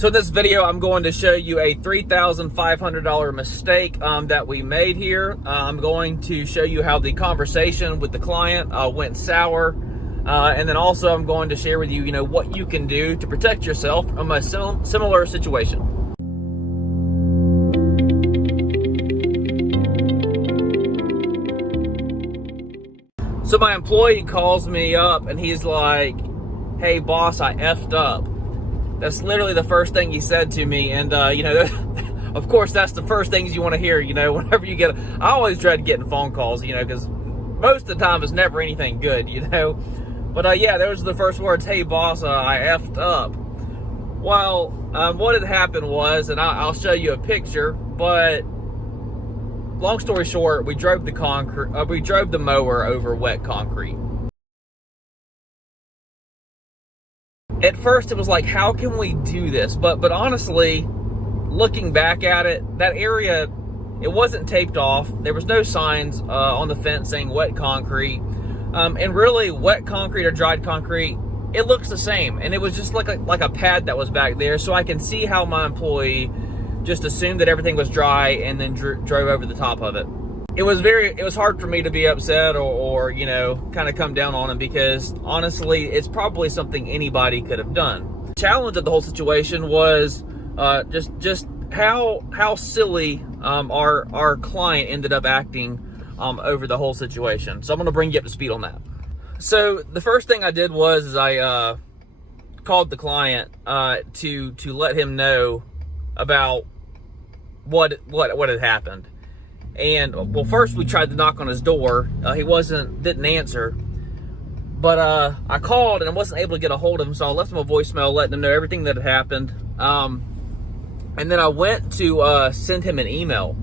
So in this video, I'm going to show you a $3,500 mistake that we made here. I'm going to show you how the conversation with the client went sour. And then also I'm going to share with you, what you can do to protect yourself from a similar situation. So my employee calls me up and he's like, "Hey boss, I effed up." That's literally the first thing he said to me. And, of course, that's the first things you want to hear, whenever you get, I always dread getting phone calls, because most of the time it's never anything good, But, yeah, those are the first words. "Hey, boss, I effed up." Well, what had happened was, and I'll show you a picture, but long story short, we drove the mower over wet concrete. At first, it was like, how can we do this? But honestly, looking back at it, that area, it wasn't taped off. There was no signs on the fence saying wet concrete. And really, wet concrete or dried concrete, it looks the same. And it was just like a pad that was back there. So I can see how my employee just assumed that everything was dry and then drove over the top of it. It was hard for me to be upset or kind of come down on him, because honestly, it's probably something anybody could have done. The challenge of the whole situation was just how silly our client ended up acting over the whole situation. So I'm going to bring you up to speed on that. So the first thing I did was I called the client to let him know about what had happened. And well, first we tried to knock on his door. He didn't answer. But I called and I wasn't able to get a hold of him, so I left him a voicemail letting him know everything that had happened. And then I went to send him an email.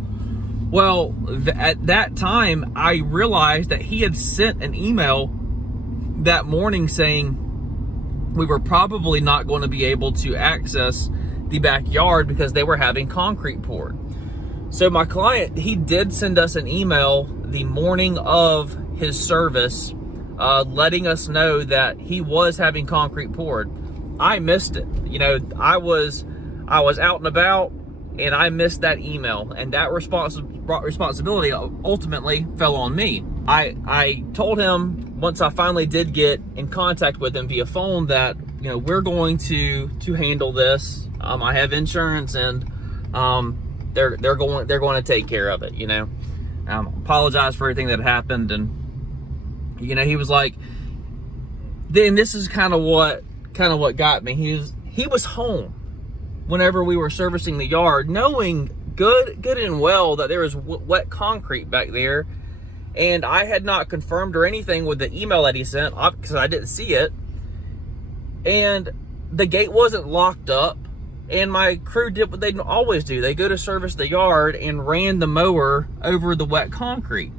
Well, at that time, I realized that he had sent an email that morning saying we were probably not going to be able to access the backyard because they were having concrete poured. So my client, he did send us an email the morning of his service, letting us know that he was having concrete poured. I missed it. I was out and about and I missed that email, and that responsibility ultimately fell on me. I told him once I finally did get in contact with him via phone that, we're going to handle this. I have insurance, and they're going to take care of it. Apologize for everything that happened. And he was like, then this is kind of what got me. He was home whenever we were servicing the yard, knowing good and well that there was wet concrete back there, and I had not confirmed or anything with the email that he sent because I didn't see it, and the gate wasn't locked up. And my crew did what they always do. They go to service the yard and ran the mower over the wet concrete.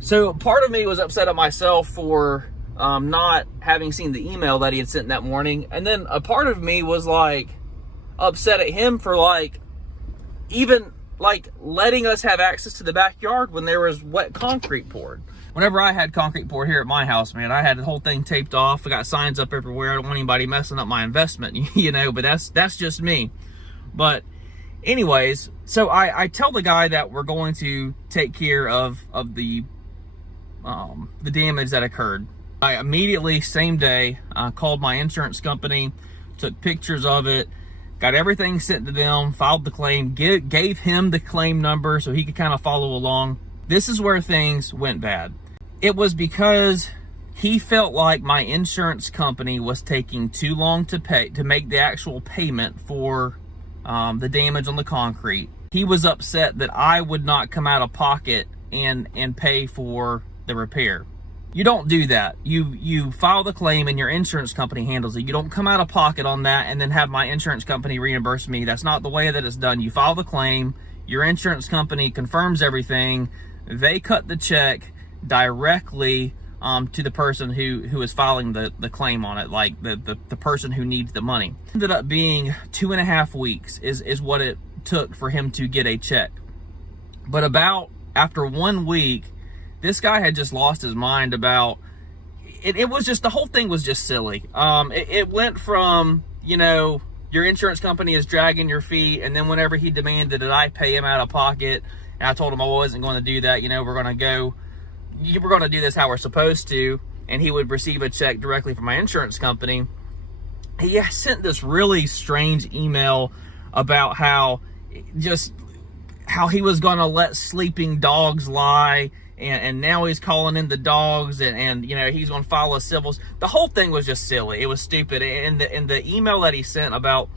So part of me was upset at myself for not having seen the email that he had sent that morning. And then a part of me was upset at him for even letting us have access to the backyard when there was wet concrete poured. Whenever I had concrete poured here at my house, man, I had the whole thing taped off. I got signs up everywhere. I don't want anybody messing up my investment, but that's just me. But anyways, so I tell the guy that we're going to take care of the damage that occurred. I immediately, same day, called my insurance company, took pictures of it, got everything sent to them, filed the claim, gave him the claim number so he could kind of follow along. This is where things went bad. It was because he felt like my insurance company was taking too long to make the actual payment for the damage on the concrete. He was upset that I would not come out of pocket and pay for the repair. You don't do that. You file the claim and your insurance company handles it. You don't come out of pocket on that and then have my insurance company reimburse me. That's not the way that it's done. You file the claim, your insurance company confirms everything, they cut the check directly to the person who is filing the claim on it, like the person who needs the money. It ended up being 2.5 weeks is what it took for him to get a check. But after 1 week, this guy had just lost his mind about it. It was just, the whole thing was just silly. It went from, your insurance company is dragging your feet. And then whenever he demanded that I pay him out of pocket, and I told him I wasn't going to do that, you know, we're going to do this how we're supposed to, and he would receive a check directly from my insurance company. He sent this really strange email about how he was going to let sleeping dogs lie, and now he's calling in the dogs, and you know, he's going to file a civil. The whole thing was just silly. It was stupid. And the email that he sent about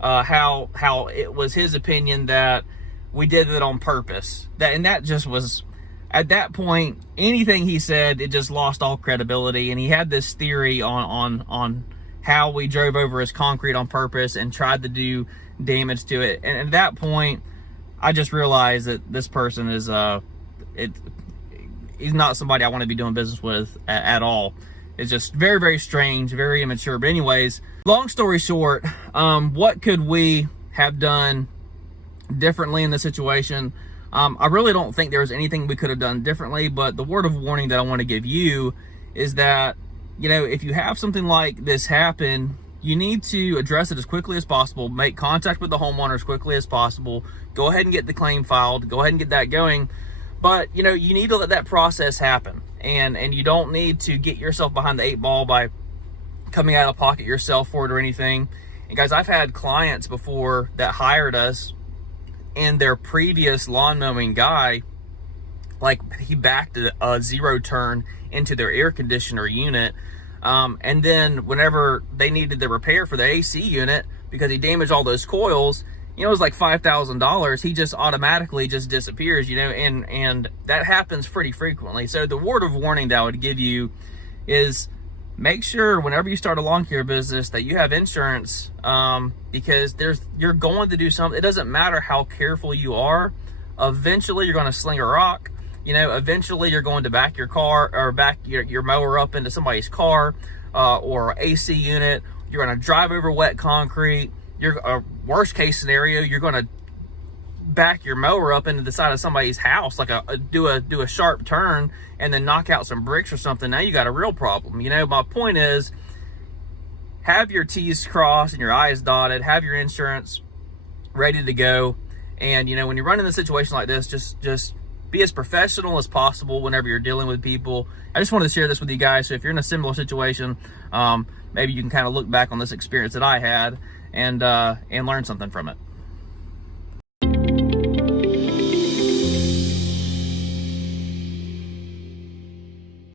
how it was his opinion that we did it on purpose, that just was, at that point, anything he said, it just lost all credibility. And he had this theory on how we drove over his concrete on purpose and tried to do damage to it. And at that point, I just realized that this person is he's not somebody I want to be doing business with at all. It's just very, very strange, very immature. But anyways, long story short, what could we have done differently in the situation? I really don't think there was anything we could have done differently, but the word of warning that I want to give you is that, you know, if you have something like this happen, you need to address it as quickly as possible, make contact with the homeowner as quickly as possible, go ahead and get the claim filed, go ahead and get that going. But, you know, you need to let that process happen, and you don't need to get yourself behind the 8 ball by coming out of pocket yourself for it or anything. And guys, I've had clients before that hired us, and their previous lawn mowing guy, like, he backed a 0 turn into their air conditioner unit. And then whenever they needed the repair for the AC unit, because he damaged all those coils, you know, it was like $5,000. He just automatically just disappears, you know, and that happens pretty frequently. So the word of warning that I would give you is make sure whenever you start a lawn care business that you have insurance, because you're going to do something. It doesn't matter how careful you are. Eventually you're going to sling a rock. You know, eventually you're going to back your car or back your mower up into somebody's car or AC unit. You're going to drive over wet concrete. Worst case scenario, you're going to back your mower up into the side of somebody's house, like do a sharp turn and then knock out some bricks or something. Now you got a real problem. You know, my point is, have your T's crossed and your I's dotted, have your insurance ready to go. And, you know, when you run in a situation like this, just be as professional as possible whenever you're dealing with people. I just wanted to share this with you guys. So if you're in a similar situation, maybe you can kind of look back on this experience that I had and learn something from it.